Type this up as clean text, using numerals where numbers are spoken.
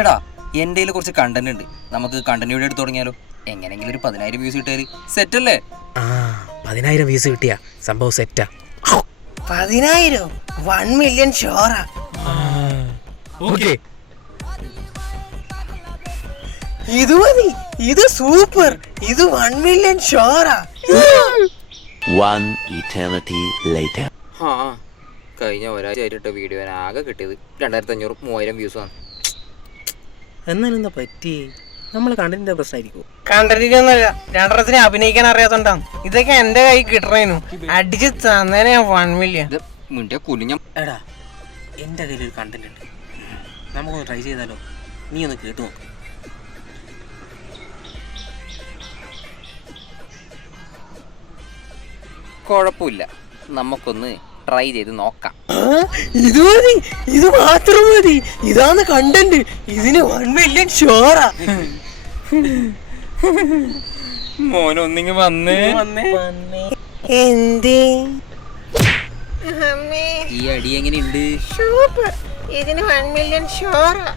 എടാ എൻ്റെ കുറച്ച് കണ്ടന്റ് ഉണ്ട്, നമുക്ക് കണ്ടന്റ് വീഡിയോ എടുത്ത് തുടങ്ങിയാലോ? എങ്ങനെയെങ്കിലും ഒരു 10,000 വ്യൂസ് കിട്ടിയാൽ സെറ്റ് അല്ലേ? 10,000 വ്യൂസ് കിട്ടിയ സംഭവം സെറ്റാ. 10,000 1 മില്യൺ ഷോറാ. ഓക്കേ, ഇത് മതി, ഇത് സൂപ്പർ, ഇത് 1 മില്യൺ ഷോറാ. One eternity later. ആ കഴിഞ്ഞ ഒരാഴ്ചയായിട്ട് വീഡിയോ ആകെ കിട്ടിയത് 2,500-3,000 വ്യൂസാണ്. എന്നാലെന്താ പറ്റി? നമ്മളെ കണ്ടന്റിന്റെ പ്രശ്നമായിരിക്കും. കണ്ടിട്ടൊന്നുമല്ല, രണ്ടെണ്ണത്തിന് അഭിനയിക്കാൻ അറിയാത്തോണ്ടാണ്. ഇതൊക്കെ എന്റെ കൈ കിട്ടണേനു, അടിച്ച് തന്നേനെ 1 മില്യൺ. ഇത് മുന്നേ കുലിഞ്ഞ എടാ, എൻ്റെ കയ്യിലൊരു കണ്ടന്റ് ഉണ്ട്, നമുക്കൊന്ന് ട്രൈ ചെയ്താലോ? നീ ഒന്ന് കേട്ടു നോക്ക്. കുഴപ്പമില്ല, നമുക്കൊന്ന് ട്രൈ ചെയ്ത് നോക്കാം. ഇത് മതി, ഇത് മാത്രം മതി, ഇതാണ് കണ്ടന്റ്, ഇതിന് 1 മില്യൺ ഷോറാ. മോനൊന്നിങ്ങ് വന്നേ. എന്തേ ഈ അടി എങ്ങനെയുണ്ട്? സൂപ്പർ, ഇതിന് 1 മില്യൺ ഷോറാ.